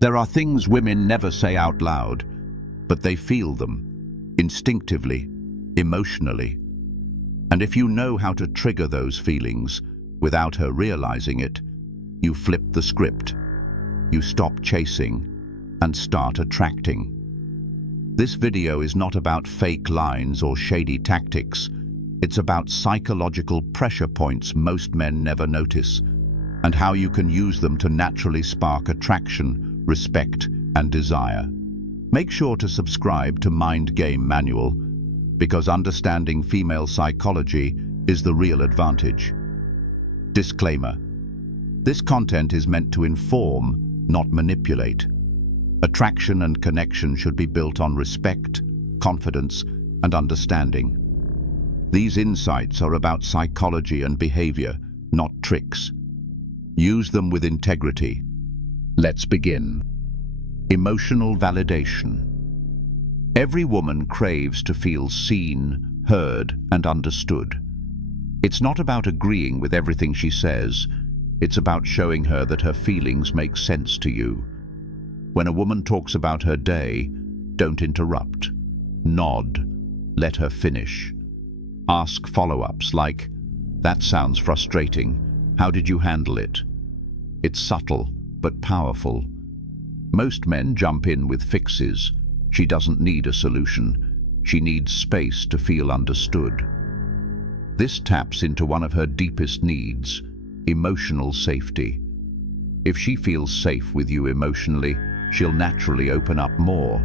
There are things women never say out loud, but they feel them, instinctively, emotionally. And if you know how to trigger those feelings without her realizing it, you flip the script. You stop chasing and start attracting. This video is not about fake lines or shady tactics. It's about psychological pressure points most men never notice, and how you can use them to naturally spark attraction, respect, and desire. Make sure to subscribe to Mind Game Manual, because understanding female psychology is the real advantage. Disclaimer: this content is meant to inform, not manipulate. Attraction and connection should be built on respect, confidence, and understanding. These insights are about psychology and behavior, not tricks. Use them with integrity. Let's begin. Emotional validation. Every woman craves to feel seen, heard, and understood. It's not about agreeing with everything she says. It's about showing her that her feelings make sense to you. When a woman talks about her day, don't interrupt. Nod. Let her finish. Ask follow-ups like, "That sounds frustrating. How did you handle it?" It's subtle, but powerful. Most men jump in with fixes. She doesn't need a solution. She needs space to feel understood. This taps into one of her deepest needs, emotional safety. If she feels safe with you emotionally, she'll naturally open up more.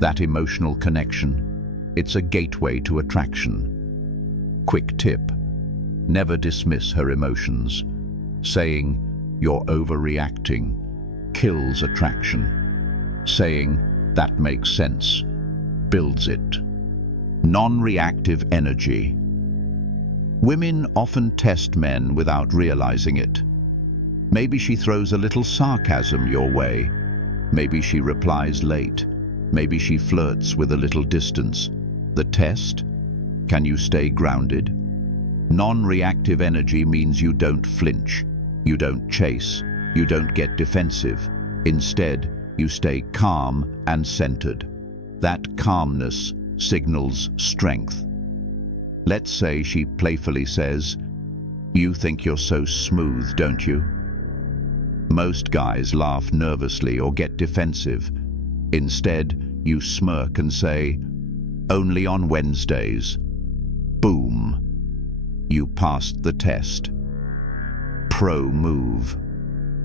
That emotional connection, it's a gateway to attraction. Quick tip: never dismiss her emotions. Saying, "You're overreacting," kills attraction. Saying, "That makes sense," builds it. Non-reactive energy. Women often test men without realizing it. Maybe she throws a little sarcasm your way. Maybe she replies late. Maybe she flirts with a little distance. The test? Can you stay grounded? Non-reactive energy means you don't flinch. You don't chase. You don't get defensive. Instead, you stay calm and centered. That calmness signals strength. Let's say she playfully says, "You think you're so smooth, don't you?" Most guys laugh nervously or get defensive. Instead, you smirk and say, "Only on Wednesdays." Boom. You passed the test. Pro move.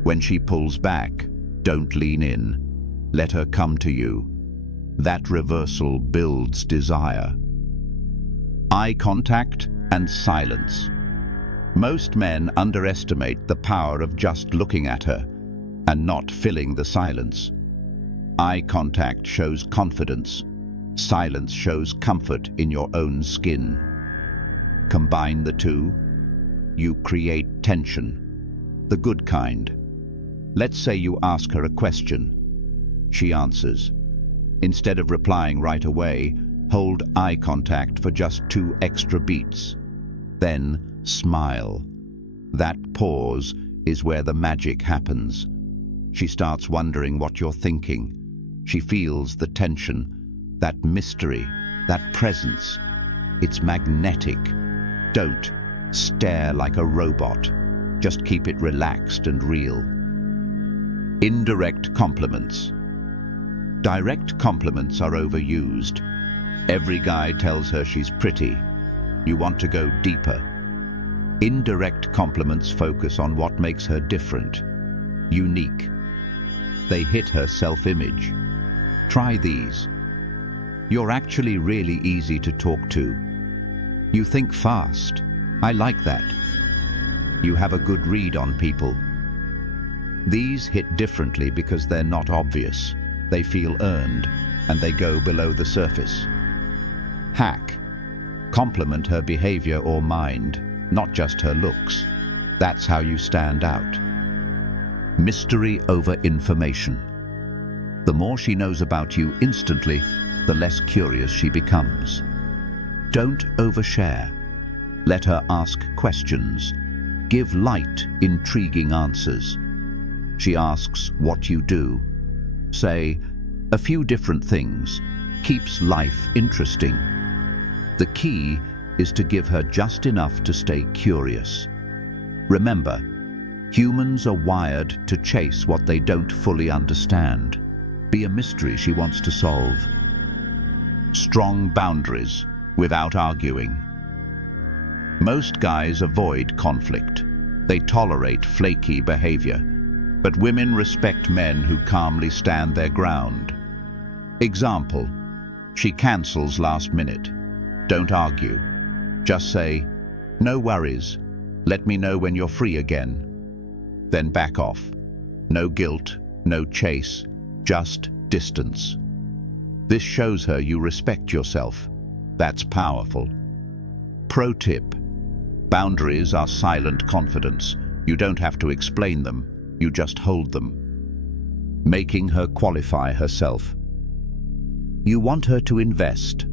When she pulls back, don't lean in. Let her come to you. That reversal builds desire. Eye contact and silence. Most men underestimate the power of just looking at her and not filling the silence. Eye contact shows confidence. Silence shows comfort in your own skin. Combine the two, you create tension. The good kind. Let's say you ask her a question. She answers. Instead of replying right away, hold eye contact for just 2 extra beats. Then smile. That pause is where the magic happens. She starts wondering what you're thinking. She feels the tension, that mystery, that presence. It's magnetic. Don't stare like a robot. Just keep it relaxed and real. Indirect compliments. Direct compliments are overused. Every guy tells her she's pretty. You want to go deeper. Indirect compliments focus on what makes her different, unique. They hit her self-image. Try these. You're actually really easy to talk to. You think fast. I like that. You have a good read on people. These hit differently because they're not obvious. They feel earned, and they go below the surface. Hack. Compliment her behavior or mind, not just her looks. That's how you stand out. Mystery over information. The more she knows about you instantly, the less curious she becomes. Don't overshare. Let her ask questions. Give light, intriguing answers. She asks what you do. Say, a few different things. Keeps life interesting. The key is to give her just enough to stay curious. Remember, humans are wired to chase what they don't fully understand. Be a mystery she wants to solve. Strong boundaries without arguing. Most guys avoid conflict. They tolerate flaky behavior, but women respect men who calmly stand their ground. Example, she cancels last minute. Don't argue. Just say, "No worries. Let me know when you're free again." Then back off. No guilt, no chase, just distance. This shows her you respect yourself. That's powerful. Pro tip: boundaries are silent confidence. You don't have to explain them, you just hold them. Making her qualify herself. You want her to invest.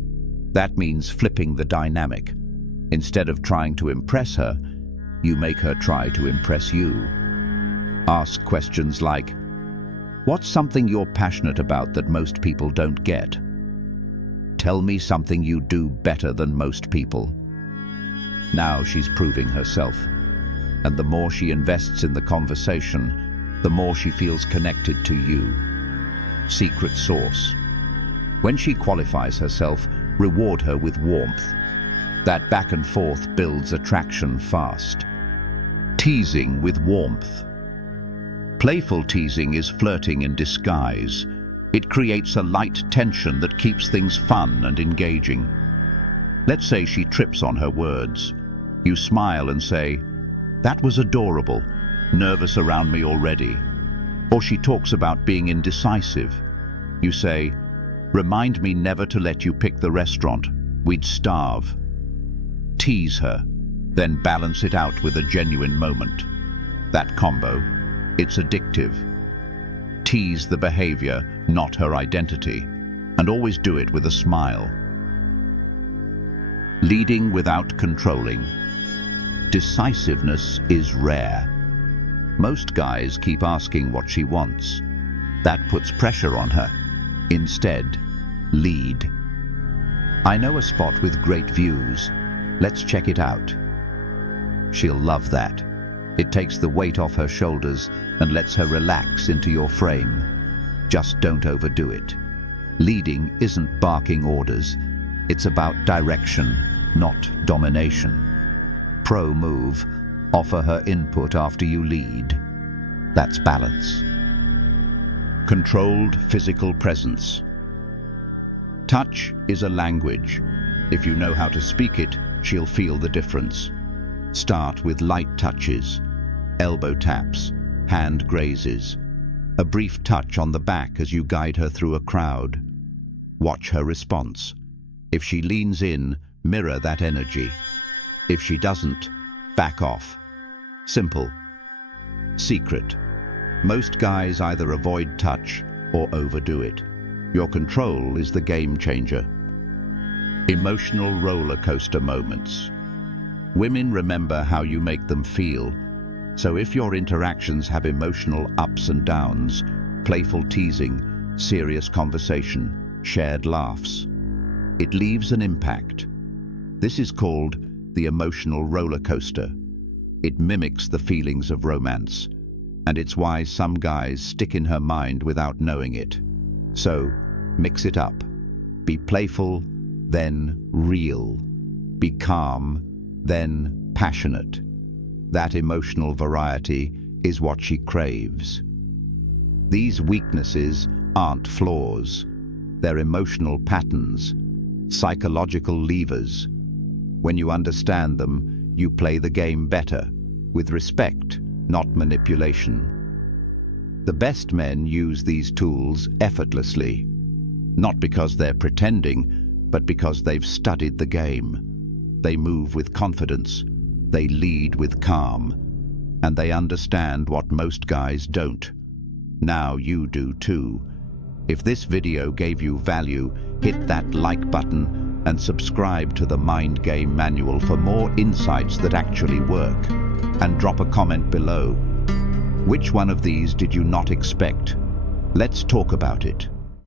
That means flipping the dynamic. Instead of trying to impress her, you make her try to impress you. Ask questions like, "What's something you're passionate about that most people don't get?" "Tell me something you do better than most people." Now she's proving herself. And the more she invests in the conversation, the more she feels connected to you. Secret sauce. When she qualifies herself, reward her with warmth. That back and forth builds attraction fast. Teasing with warmth. Playful teasing is flirting in disguise. It creates a light tension that keeps things fun and engaging. Let's say she trips on her words. You smile and say, "That was adorable. Nervous around me already." Or she talks about being indecisive. You say, "Remind me never to let you pick the restaurant. We'd starve." Tease her, then balance it out with a genuine moment. That combo, it's addictive. Tease the behavior, not her identity, and always do it with a smile. Leading without controlling. Decisiveness is rare. Most guys keep asking what she wants. That puts pressure on her. Instead, lead. "I know a spot with great views. Let's check it out." She'll love that. It takes the weight off her shoulders and lets her relax into your frame. Just don't overdo it. Leading isn't barking orders. It's about direction, not domination. Pro move: offer her input after you lead. That's balance. Controlled physical presence. Touch is a language. If you know how to speak it, she'll feel the difference. Start with light touches, elbow taps, hand grazes, a brief touch on the back as you guide her through a crowd. Watch her response. If she leans in, mirror that energy. If she doesn't, back off. Simple. Secret: most guys either avoid touch or overdo it. Your control is the game changer. Emotional roller coaster moments. Women remember how you make them feel, so if your interactions have emotional ups and downs, playful teasing, serious conversation, shared laughs, it leaves an impact. This is called the emotional roller coaster. It mimics the feelings of romance, and it's why some guys stick in her mind without knowing it. So, mix it up. Be playful, then real. Be calm, then passionate. That emotional variety is what she craves. These weaknesses aren't flaws. They're emotional patterns, psychological levers. When you understand them, you play the game better, with respect, not manipulation. The best men use these tools effortlessly, not because they're pretending, but because they've studied the game. They move with confidence, they lead with calm, and they understand what most guys don't. Now you do too. If this video gave you value, hit that like button and subscribe to the Mind Game Manual for more insights that actually work. And drop a comment below. Which one of these did you not expect? Let's talk about it.